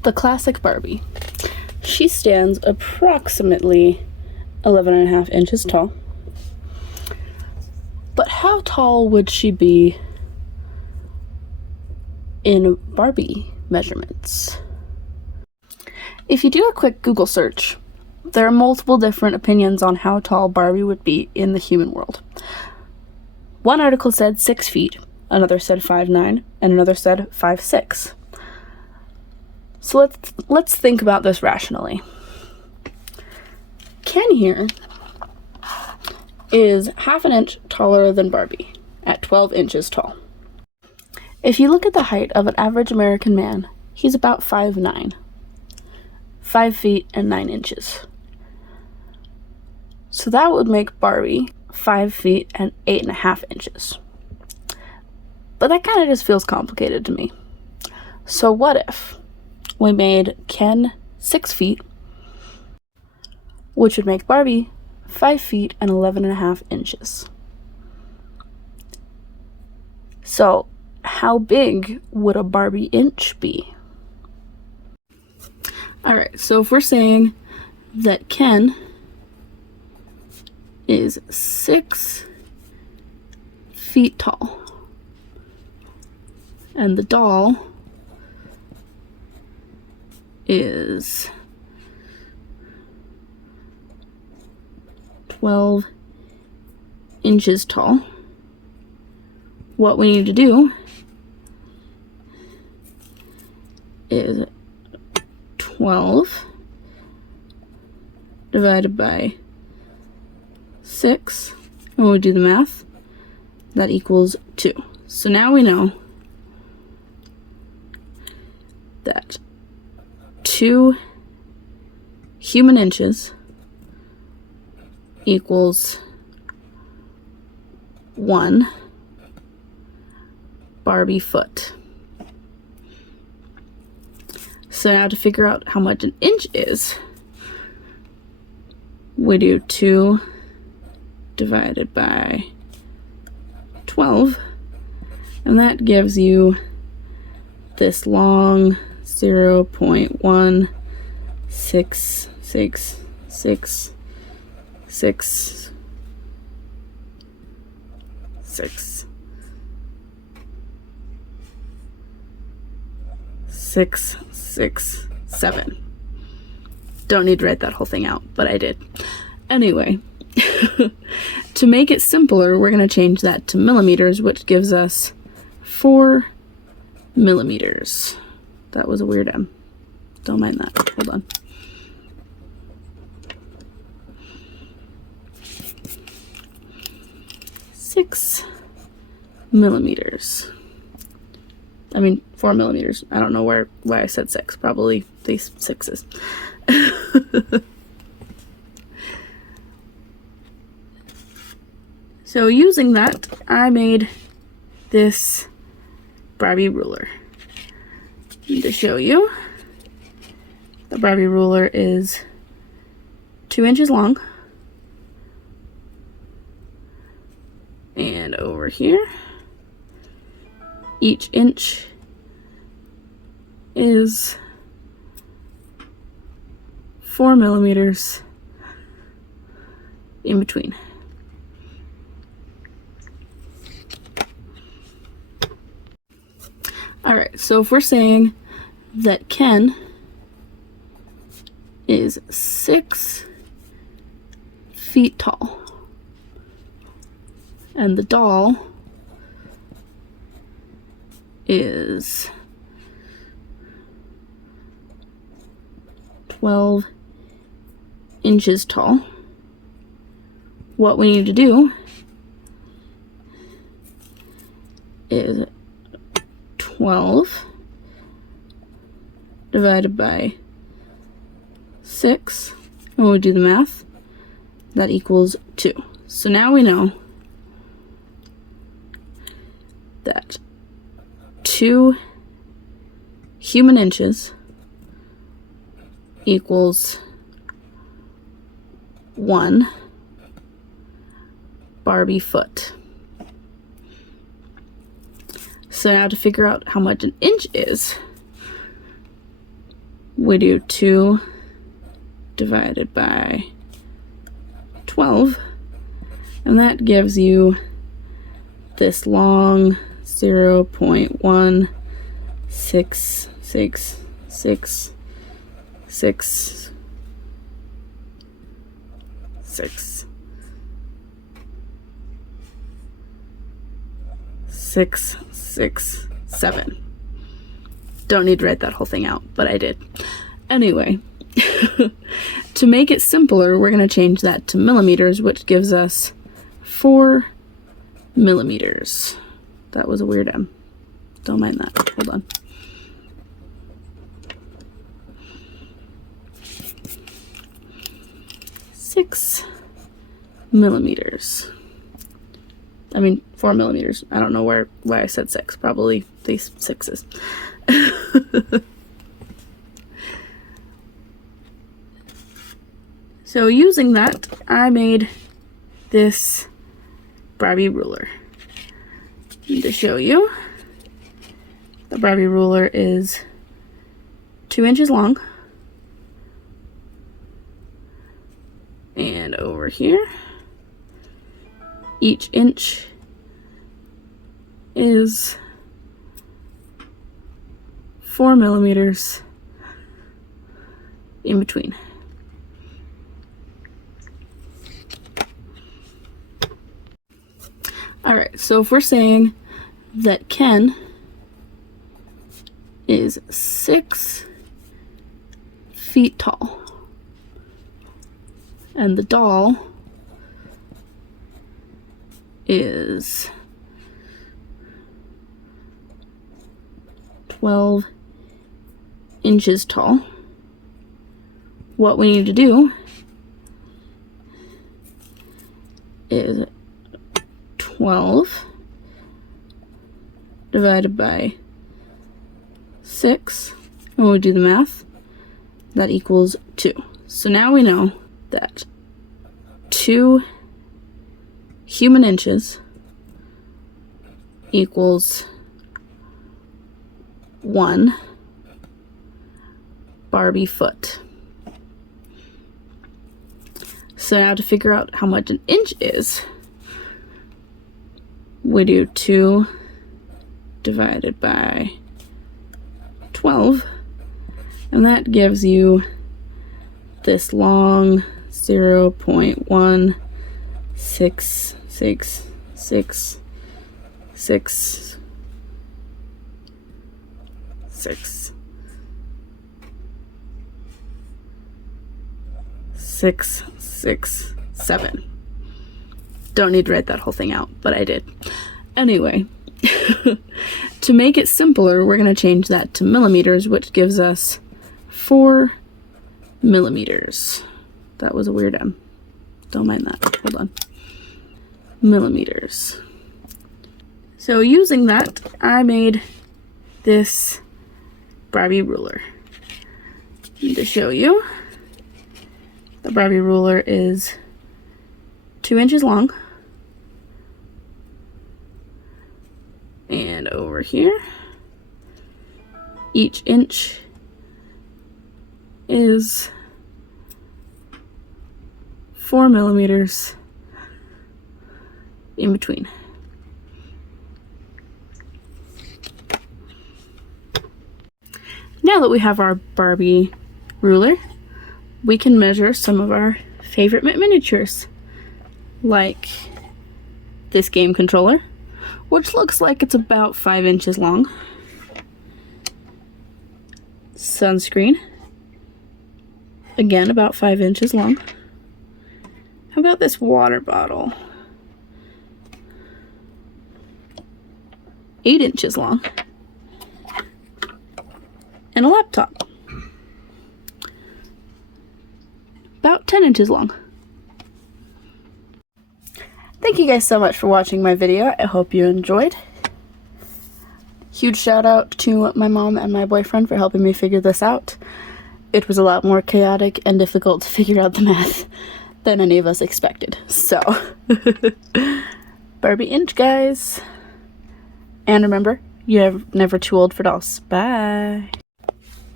the classic Barbie. She stands approximately 11.5 inches tall. But how tall would she be in Barbie measurements? If you do a quick Google search, there are multiple different opinions on how tall Barbie would be in the human world. One article said 6 feet, another said 5'9", and another said 5'6". So let's think about this rationally. Ken here is 1/2 inch taller than Barbie, at 12 inches tall. If you look at the height of an average American man, he's about 5'9", 5 feet and 9 inches. So that would make Barbie 5 feet and 8.5 inches. But that kind of just feels complicated to me. So what if we made Ken 6 feet, which would make Barbie 5 feet and 11.5 inches. So how big would a Barbie inch be? Alright, so if we're saying that Ken is 6 feet tall and the doll is 12 inches tall, what we need to do is 12 divided by 6, and when we do the math, that equals 2. So now we know that 2 human inches equals 1 Barbie foot. So now to figure out how much an inch is, we do 2 divided by 12, and that gives you this long 0.166666667. Don't need to write that whole thing out, but I did. Anyway, to make it simpler, we're going to change that to millimeters, which gives us 4 millimeters. That was a weird M. Don't mind that. Hold on. Six millimeters. I mean, 4 millimeters. I don't know why I said 6. Probably these 6s. So using that, I made this Barbie ruler. And to show you, the Barbie ruler is 2 inches long. And over here, each inch is 4 millimeters in between. Alright, so if we're saying that Ken is 6 feet tall and the doll is 12 inches tall, what we need to do is 12 divided by 6, and when we do the math, that equals 2. So now we know that 2 human inches equals 1 Barbie foot. So now to figure out how much an inch is, we do 2 divided by 12, and that gives you this long 0.16666667. Don't need to write that whole thing out, but I did. Anyway, to make it simpler, we're going to change that to millimeters, which gives us 4 millimeters. That was a weird M. Don't mind that. Hold on. Six millimeters. I mean, 4 millimeters. I don't know why I said 6. Probably these 6s. So using that, I made this Barbie ruler. And to show you, the Barbie ruler is 2 inches long. And over here, each inch is 4 millimeters in between. Alright, so if we're saying that Ken is 6 feet tall and the doll is 12 inches tall, what we need to do is 12 divided by 6, and when we do the math, that equals 2. So now we know that 2 human inches equals 1 Barbie foot. So now to figure out how much an inch is, we do 2 divided by 12, and that gives you this long 0.16666667. Don't need to write that whole thing out, but I did. Anyway, to make it simpler, we're going to change that to millimeters, which gives us 4 millimeters. That was a weird M. Don't mind that. Hold on. Millimeters. So using that, I made this Barbie ruler. And to show you, the Barbie ruler is 2 inches long. And over here, each inch is 4 millimeters in between. Now that we have our Barbie ruler, we can measure some of our favorite miniatures, like this game controller, which looks like it's about 5 inches long. Sunscreen, again about 5 inches long. How about this water bottle? 8 inches long. And a laptop, about 10 inches long. Thank you guys so much for watching my video. I hope you enjoyed. Huge shout out to my mom and my boyfriend for helping me figure this out. It was a lot more chaotic and difficult to figure out the math than any of us expected. So, Barbie inch, guys. And remember, you're never too old for dolls. Bye.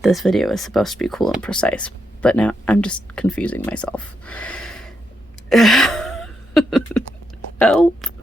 this video is supposed to be cool and precise, but now I'm just confusing myself. Help.